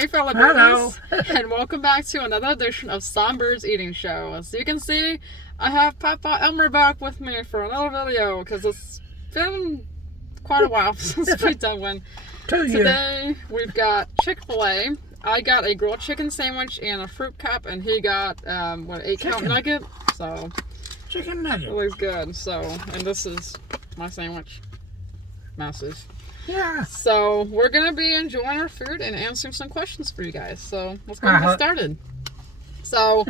Hi, fellow birdies, and welcome back to another edition of SongByrd's Eating Show. As you can see, I have Papaw Elmer back with me for another video because it's been quite a while since we've done one. Today, we've got Chick-Fil-A. I got a grilled chicken sandwich and a fruit cup, and he got, 8-count nugget. So, chicken nugget. It looks good. So, and this is my sandwich. Massive. Yeah. So, we're going to be enjoying our food and answering some questions for you guys. So, let's go and get started. So,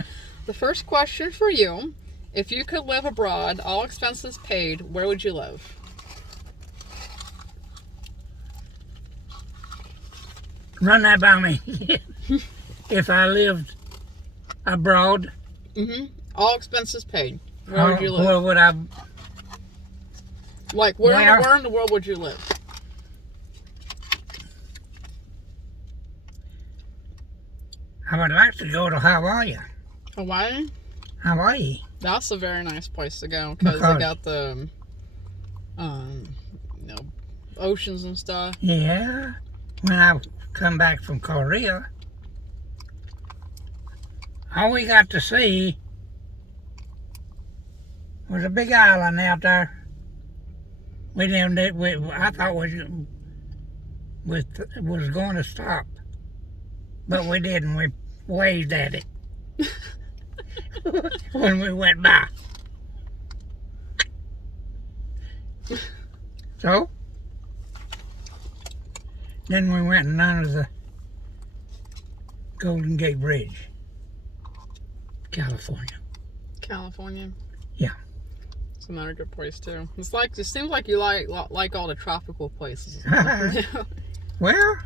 the first question for you, if you could live abroad, all expenses paid, where would you live? Run that by me. If I lived abroad. All expenses paid. Where would you live? Where would I? Like, where in the world would you live? I would like to go to Hawaii. Hawaii? Hawaii. That's a very nice place to go because they got the, oceans and stuff. Yeah. When I come back from Korea, all we got to see was a big island out there. We didn't. I thought was going to stop, but we didn't. We waved at it when we went by. So then we went under the Golden Gate Bridge, California. California? Yeah. It's another good place too. It seems like you like all the tropical places. Well,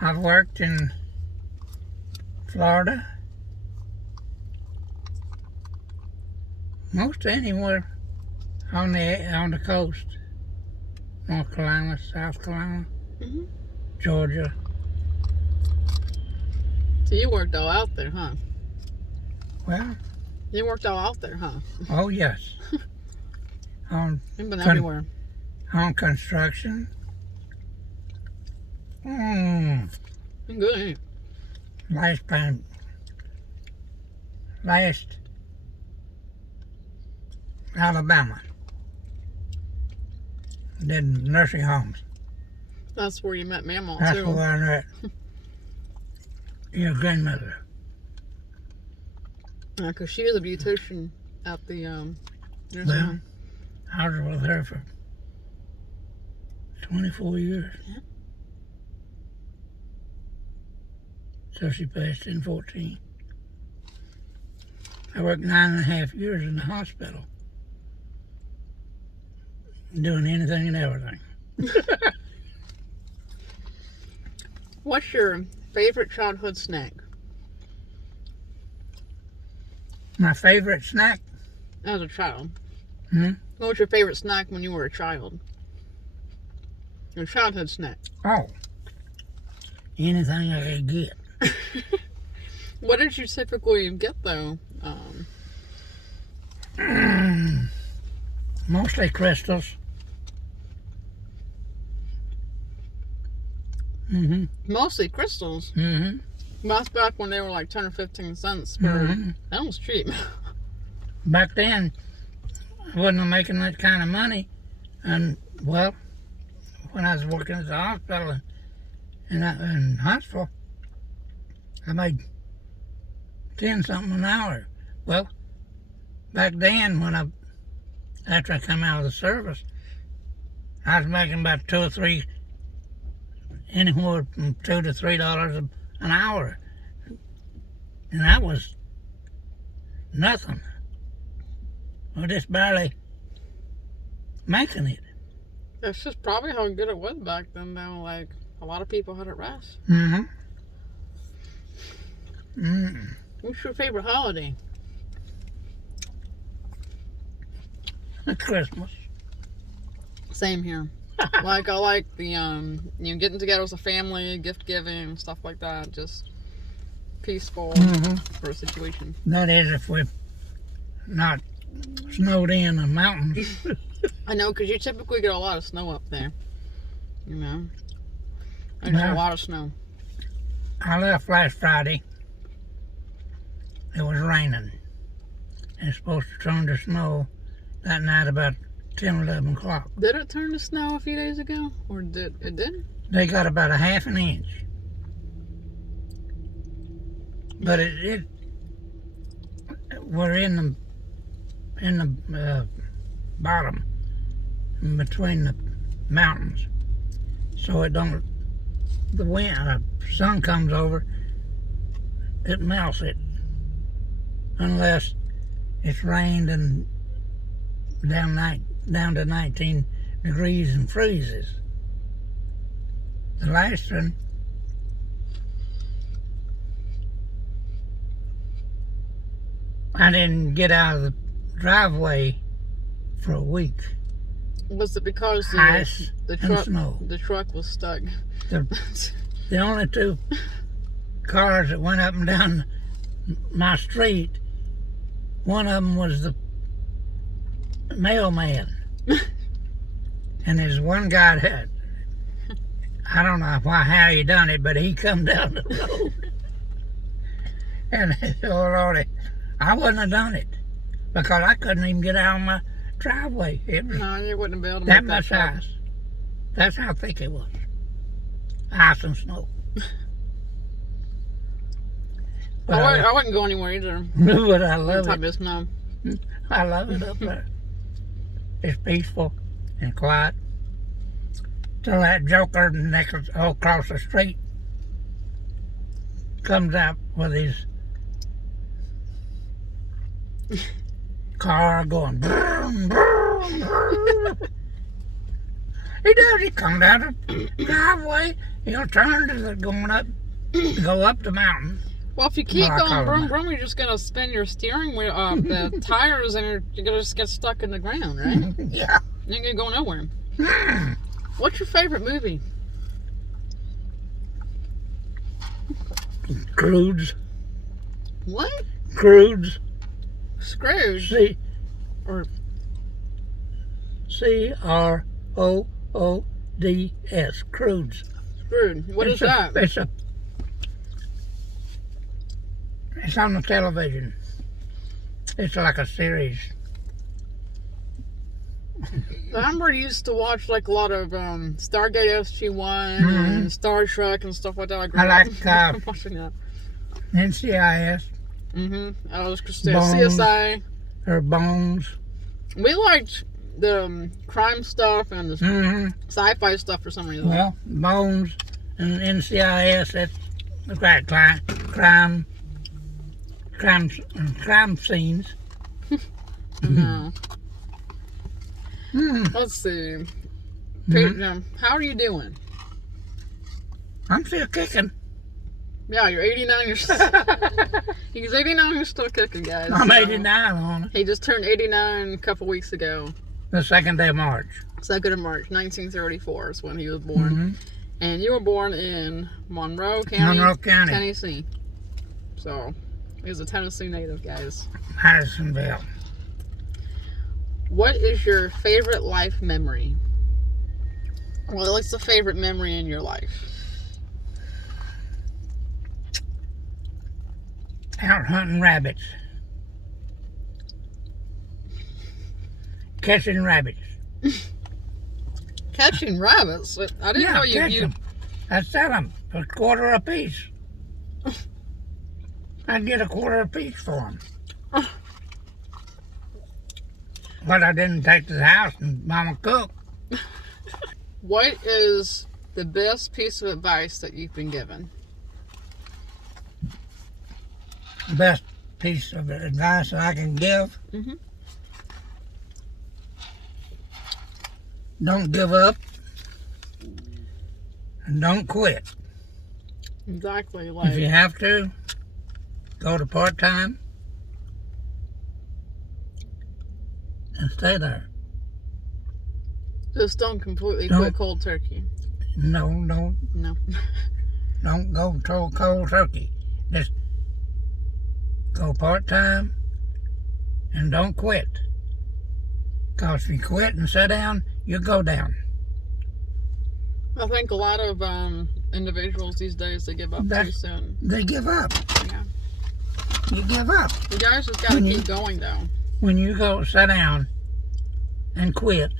I've worked in Florida, most anywhere on the coast. North Carolina, South Carolina, Georgia. So you worked all out there, huh? Well, you worked all out there, huh? Oh yes. You've been everywhere. On construction. Good, ain't it? Last Alabama. Did nursing homes. That's where you met Mama, too. That's where I met your grandmother. Yeah, because she was a beautician at the nursing home. I was with her for 24 years. Yeah. So she passed in 14. I worked 9.5 years in the hospital. Doing anything and everything. What's your favorite childhood snack? My favorite snack? As a child. What was your favorite snack when you were a child? Your childhood snack. Oh. Anything I could get. What did you typically get, though? Mostly Chrystals. Mostly Chrystals. That's back when they were like 10 or 15 cents. That was cheap. Back then, I wasn't making that kind of money. And, well, when I was working at the hospital in Huntsville, I made 10-something an hour. Well, back then, after I come out of the service, I was making about anywhere from $2 to $3 an hour. And that was nothing. We're just barely making it. That's just probably how good it was back then, though. Like, a lot of people had it rough. What's your favorite holiday? Christmas. Same here. Like, I like the, getting together as a family, gift giving, stuff like that. Just peaceful for a situation. That is, if we're not snowed in the mountains. I know, because you typically get a lot of snow up there. There's a lot of snow. I left last Friday. It was raining. It's supposed to turn to snow that night about 10, 11 o'clock. Did it turn to snow a few days ago? Or did it didn't? They got about a half an inch. But we're in the bottom, in between the mountains. So it don't, the wind, sun comes over, it melts it. Unless it's rained and down to 19 degrees and freezes. The last one, I didn't get out of the driveway for a week. Was it because Ice the and snow. The truck was stuck? The only two cars that went up and down my street, one of them was the mailman. And there's one guy that, I don't know how he done it, but he come down the road. And oh Lordy, I wouldn't have done it because I couldn't even get out of my driveway. It was No, you wouldn't be able to that make much that ice. That's how thick it was. Ice and snow. But I wouldn't go anywhere either. but I love Type it. of snow. I love it up there. It's peaceful and quiet. Till that joker across the street comes out with his car going brum, brum, brum. He does. He comes down the driveway. He'll turn to the go up the mountain. Well, if you keep Well, I call going them brum that. brum, you're just gonna spin your steering wheel, the tires, and you're gonna just get stuck in the ground, right? Yeah. You ain't gonna go nowhere. What's your favorite movie? Crudes. What? Crudes. Scrooge. Or CROODS. Crudes. Scrooge. What is that? It's on the television. It's like a series. I remember you used to watch like a lot of Stargate SG-1 and Star Trek and stuff like that. I like watching that. NCIS I was Bones. CSI. or Bones. We liked the crime stuff and the sci-fi stuff for some reason. Well, Bones and NCIS, that's right, crime scenes. No. Let's see. How are you doing? I'm still kicking. Yeah, you're 89. He's 89. You're still kicking, guys. I'm So, 89 on it. He just turned 89 a couple weeks ago. The 2nd day of March. 2nd of March, 1934 is when he was born. And you were born in Monroe County, Tennessee. So, he's a Tennessee native, guys. Madisonville. What is your favorite life memory? Well, what's the favorite memory in your life? Out hunting rabbits. Catching rabbits. Catching rabbits? I didn't know catch you. them. I sell them for $1 a piece. I'd get $1 a piece for them. But I didn't take to the house and Mama cook. What is the best piece of advice that you've been given? Best piece of advice that I can give. Don't give up. And don't quit. Exactly. Like, If you have to, go to part-time and stay there. just don't completely Don't- quit cold turkey. No, No. don't go cold turkey. Just go part-time and don't quit. Because if you quit and sit down, you'll go down. I think a lot of individuals these days, they give up too soon. They give up. Yeah. You give up. You guys just gotta keep going, though. When you go sit down and quit,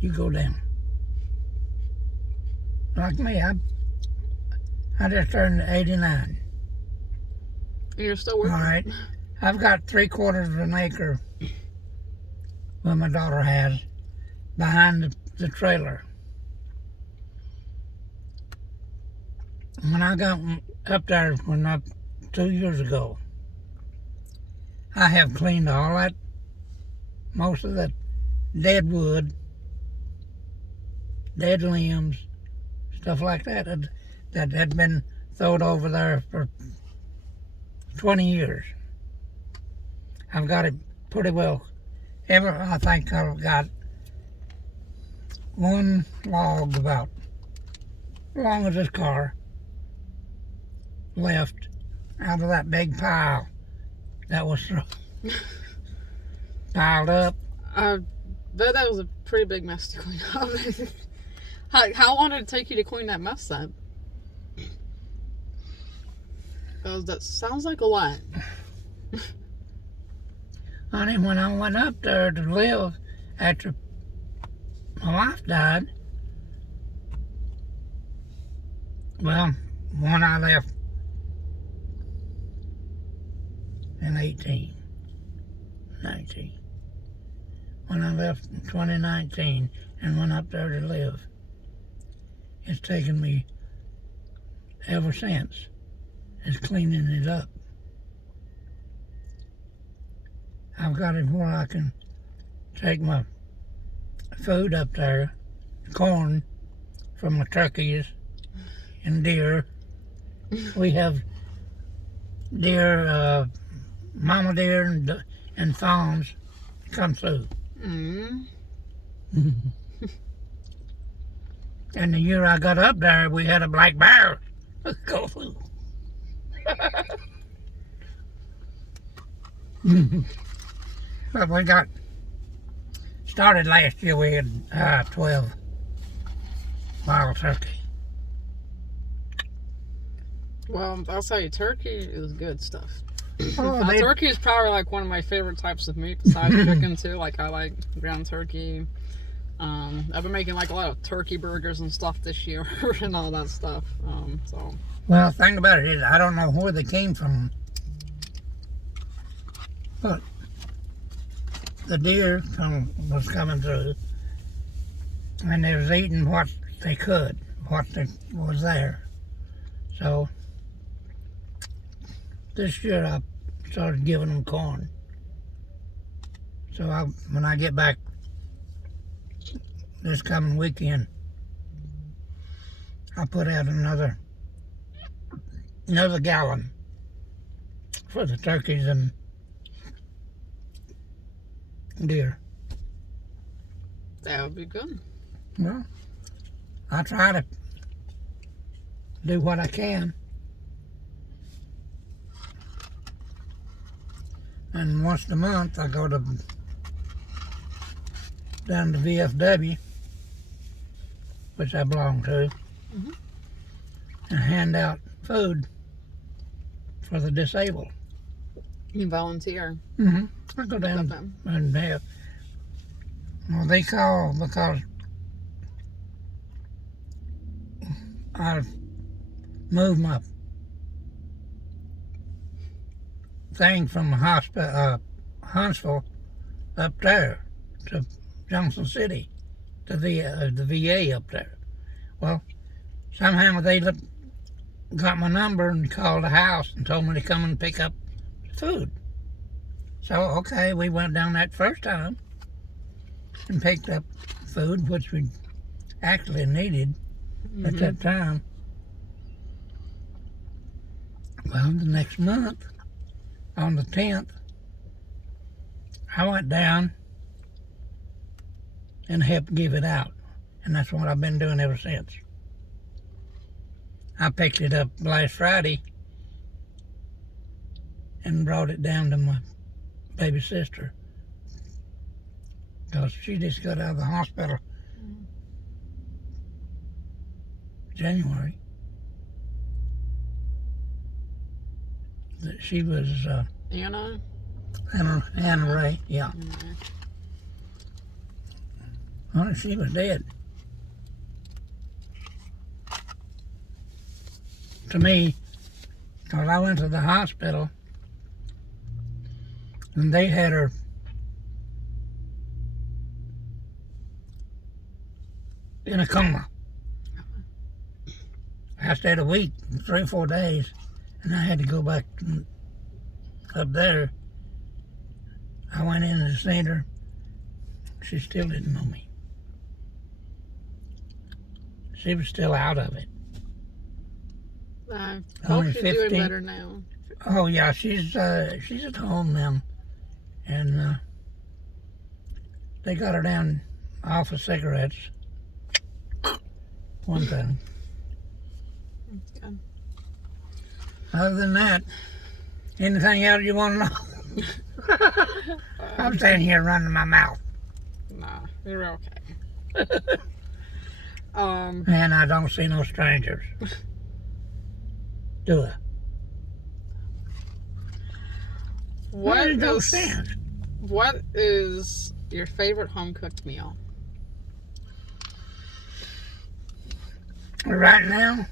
you go down. Like me, I just turned 89. And you're still working. All right. I've got 3/4 of an acre where my daughter has behind the trailer. When I got up there 2 years ago, I have cleaned all that, most of the dead wood, dead limbs, stuff like that had been thrown over there for 20 years. I've got it pretty well. I think I've got one log about as long as this car left out of that big pile that was piled up. I bet that was a pretty big mess to clean up. How long did it take you to clean that mess up? That sounds like a lot. Honey, when I went up there to live after my wife died, well, when I left in 19, when I left in 2019 and went up there to live, it's taken me ever since. It's cleaning it up. I've got it where I can take my food up there, corn from the turkeys and deer. We have deer, mama deer and fawns come through. Mm. And the year I got up there, we had a black bear go through. But we got started last year. We had 12 wild turkey. Well, I'll tell you, turkey is good stuff. Oh, Turkey is probably like one of my favorite types of meat besides chicken too. Like I like ground turkey. I've been making like a lot of turkey burgers and stuff this year and all that stuff. Well, the thing about it is, I don't know where they came from, but the deer was coming through, and they was eating what they could, was there. So this year I started giving them corn. So when I get back this coming weekend, I'll put out another gallon for the turkeys and deer. That would be good. Well, I try to do what I can. And once a month I go down to VFW, which I belong to, and hand out food for the disabled. You volunteer. I go down and have. Well, they call because I moved my thing from the hospital, Huntsville, up there to Johnson City, to the VA up there. Well, somehow they got my number and called the house and told me to come and pick up food. So, okay, we went down that first time and picked up food, which we actually needed at that time. Well, the next month, on the 10th, I went down and helped give it out. And that's what I've been doing ever since. I picked it up last Friday and brought it down to my baby sister, because she just got out of the hospital January. That she was Anna? Anna Ray, yeah. Well, she was dead. To me, because I went to the hospital and they had her in a coma. I stayed a week, 3 or 4 days, and I had to go back up there. I went in to see her. She still didn't know me. She was still out of it. I Only hope she's doing 15. better now. Oh yeah, she's at home now, and they got her down off of cigarettes. One thing. Good. Other than that, anything else you want to know? I'm standing here running my mouth. Nah, you're okay. And I don't see no strangers. Do I? What is your favorite home-cooked meal? Right now,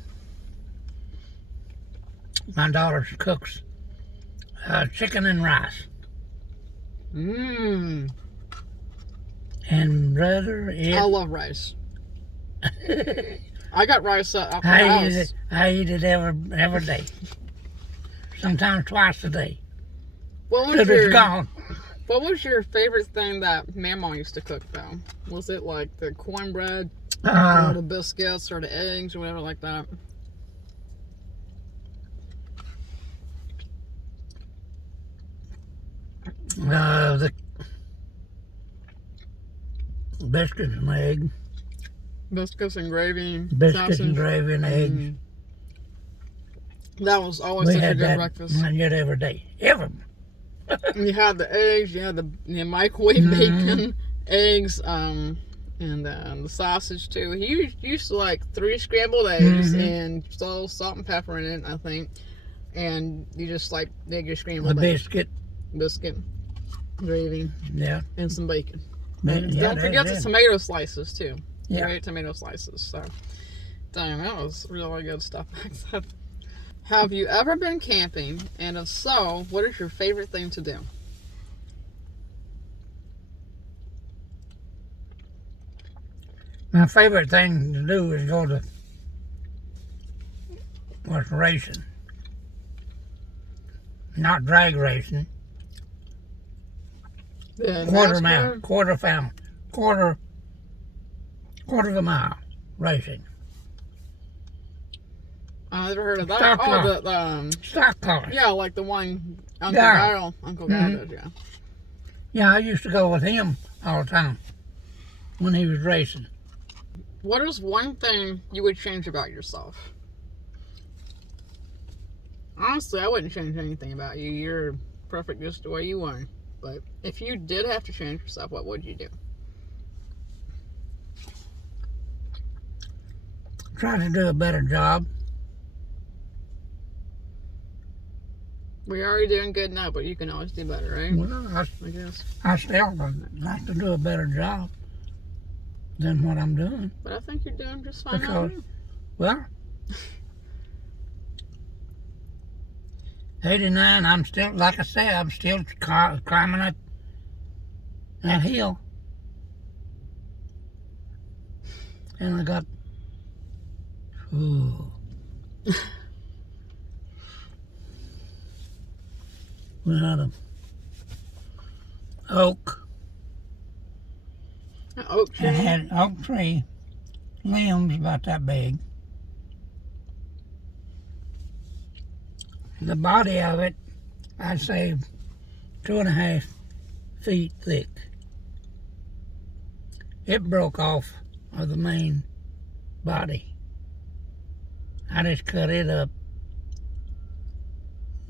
my daughter cooks chicken and rice. Mmm. And brother, I love rice. I got rice at the house. I eat it every day. Sometimes twice a day. It's gone. What was your favorite thing that Mama used to cook though? Was it like the cornbread, or the biscuits, or the eggs, or whatever like that? The biscuits and egg. Biscuits and gravy. Biscuits sausage. and gravy and eggs. That was always We such a had good that breakfast. every day. You had the eggs, you had the microwave bacon, eggs, and the sausage too. He used to like 3 scrambled eggs and salt and pepper in it, I think. And you just like make your scrambled eggs. Biscuit, gravy, and some bacon. And don't forget the tomato slices too. Yeah. Great tomato slices. So, damn, that was really good stuff back then. Have you ever been camping? And if so, what is your favorite thing to do? My favorite thing to do is go to racing. Not drag racing. Quarter of a mile racing. I never heard of that. Stock car. The Stock car. yeah, like the one Uncle Guy did, yeah. Yeah, I used to go with him all the time when he was racing. What is one thing you would change about yourself? Honestly, I wouldn't change anything about you. You're perfect just the way you are. But if you did have to change yourself, what would you do? Try to do a better job. We're already doing good now, but you can always do better, right? Well, I guess. I still would like to do a better job than what I'm doing. But I think you're doing just fine. Because, well, 89, I'm still, like I said, I'm still climbing up that hill. And I got, we had an oak. An oak tree? It had an oak tree, limbs about that big. The body of it, I'd say 2.5 feet thick. It broke off of the main body. I just cut it up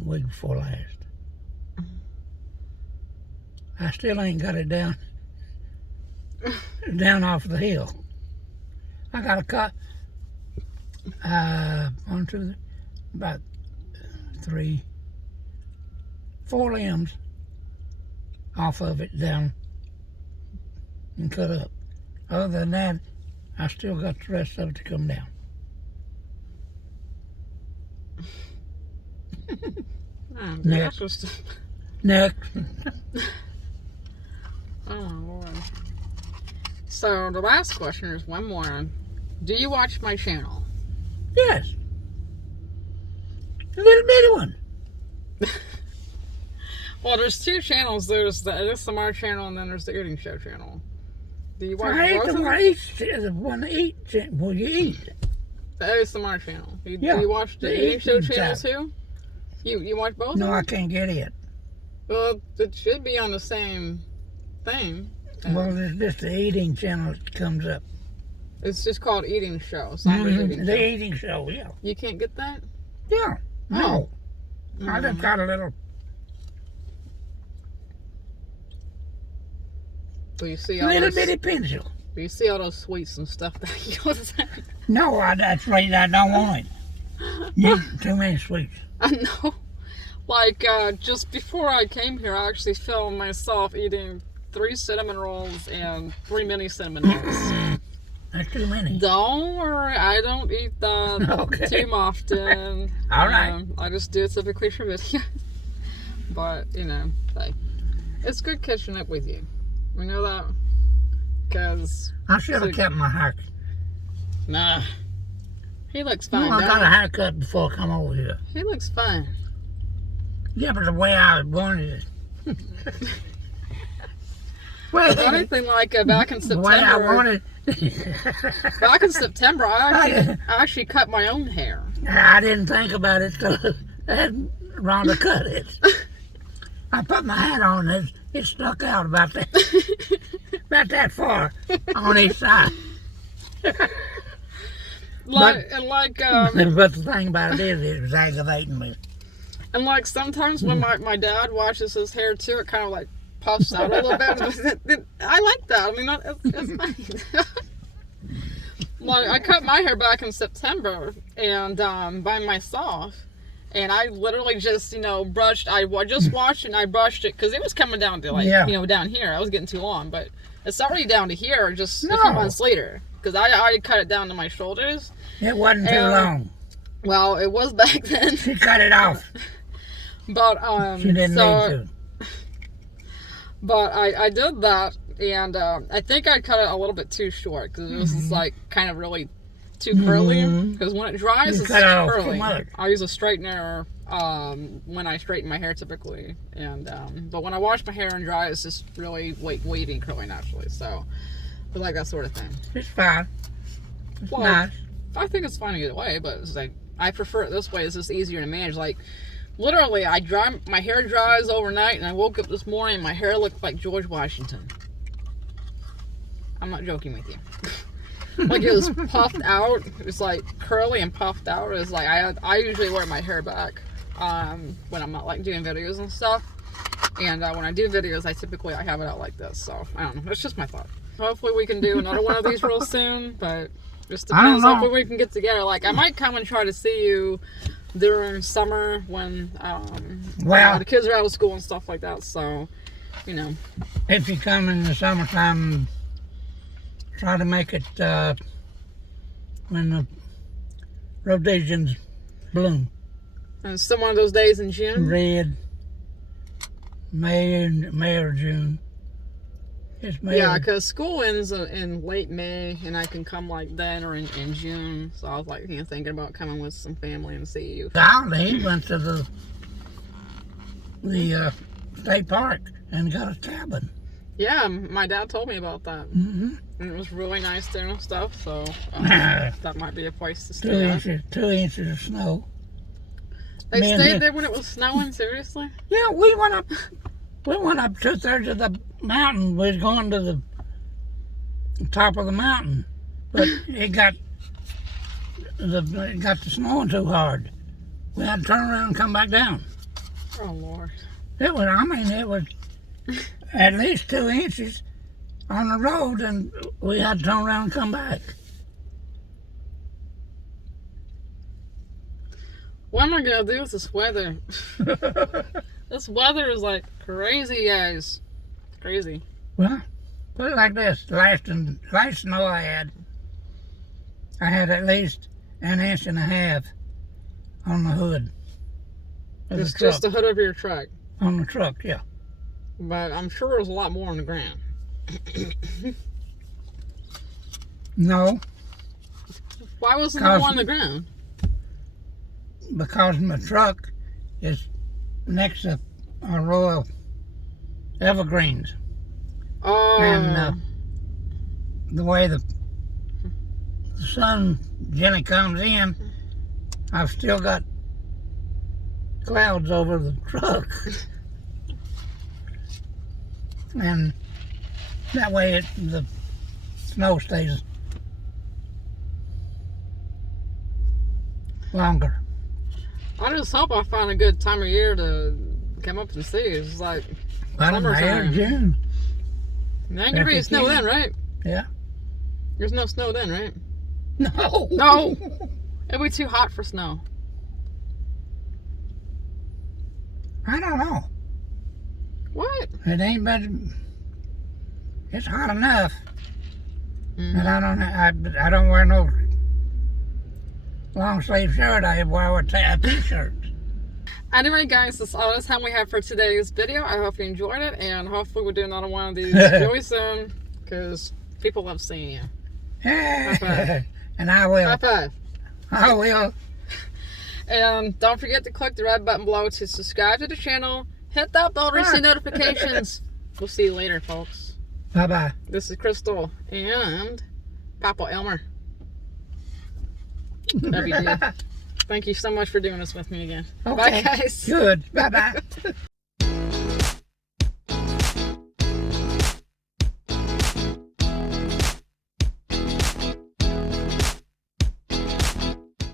week before last. I still ain't got it down off the hill. I got 1, 2, 3, about 3, 4 limbs off of it down and cut up. Other than that, I still got the rest of it to come down. Next. Next. Oh my Lord. So the last question is one more. Do you watch my channel? Yes. A little bitty one. Well, there's 2 channels. There's the ASMR channel and then there's the eating show channel. Do you watch I both of them? the one to eat. Well, you eat. The ASMR channel. Do Yeah, you watch the the eating show eating channel side. too? You watch both? No, of I them? can't get it. Well, it should be on the same thing. Well, there's just the eating channel that comes up. It's just called Eating Show. SongByrd Eating The Show. eating show, yeah. You can't get that? Yeah. No. I just got a little. So you see all Little those, bitty pencil. you see all those sweets and stuff that you go to. No, that's right. I don't want it. You too many sweets. I know. Like, just before I came here, I actually filmed myself eating 3 cinnamon rolls and 3 mini cinnamon rolls. That's too many. Don't worry, I don't eat that Okay. too often. All right. I just do it typically for video. But, you know, hey, it's good catching up with you. We know that. Because, I should have kept my hair. nah, he looks No, fine. I got a don't haircut before I come over here. he? He looks fine. Yeah, but the way I wanted it. Well, Anything like back in the way I September. wanted. Back in September, I actually cut my own hair. I didn't think about it till Rhonda cut it. I put my hat on and it stuck out about that far on each side. Like but the thing about it is, it was aggravating me. and like sometimes when my dad washes his hair too, it kind of like puffs out a little bit. I like that. I mean, it's fine. Like I cut my hair back in September and by myself, and I literally just brushed. I just washed it and I brushed it because it was coming down to down here. I was getting too long, but it's already down to here just a few months later because I already cut it down to my shoulders. It wasn't too long. Well, it was back then. She cut it off. But She didn't need to. But I did that, and I think I cut it a little bit too short because it was just like kind of really too curly. Because when it dries, it's cut it off curly. too much. I use a straightener when I straighten my hair typically, and but when I wash my hair and dry, it's just really wavy and curly naturally. So I like that sort of thing. It's fine. It's Well, nice. I think it's fine either way, but it's like I prefer it this way. It's just easier to manage. Like literally, my hair dries overnight, and I woke up this morning, and my hair looked like George Washington. I'm not joking with you. Like it was puffed out. It was like curly and puffed out. It was like I usually wear my hair back when I'm not like doing videos and stuff. And when I do videos, I typically have it out like this. So I don't know. It's just my thought. Hopefully we can do another one of these real soon, but just I don't depends. know. Hopefully we can get together. Like I might come and try to see you during summer when the kids are out of school and stuff like that. So If you come in the summertime, try to make it when the rhododendrons bloom. and some one of those days in June. Red. May or June. It's May. Yeah, because school ends in late May, and I can come like then or in June. So I was like, thinking about coming with some family and see you. He went to the state park and got a cabin. Yeah, my dad told me about that. Mm-hmm. And it was really nice there and stuff. So that might be a place to stay. 2 inches of snow. They Man, stayed there when it was snowing. Seriously? Yeah, we went up 2/3 of the mountain. We was going to the top of the mountain, but it got the snowing too hard. We had to turn around and come back down. Oh Lord. It was at least 2 inches on the road, and we had to turn around and come back. What am I gonna do with this weather? This weather is like crazy, guys. Crazy. Well, put it like this: last snow I had at least an inch and a half on the hood of the truck. Just the hood of your truck. On the truck, yeah. But I'm sure there's a lot more on the ground. No. Why wasn't there more on the ground? Because my truck is next to a row of evergreens. Oh. And the way the sun generally comes in, I've still got clouds over the truck. And that way the snow stays longer. I just hope I find a good time of year to come up and see. It's like summertime. June. There ain't gonna be snow then, right? Yeah. There's no snow then, right? No. No. It'll be too hot for snow. I don't know. What? It ain't but it's hot enough. Mm-hmm. And I don't wear no long sleeve shirt. I wear a t-shirt. Anyway, guys, that's all the time we have for today's video. I hope you enjoyed it, and hopefully we'll do another one of these really soon, because people love seeing you. High five. And I will. High five. I will. And don't forget to click the red button below to subscribe to the channel. Hit that bell to receive notifications. We'll see you later, folks. Bye-bye. This is Chrystal and Papaw Elmer. Love you, dude. Thank you so much for doing this with me again. Okay. Bye, guys. Good. Bye-bye.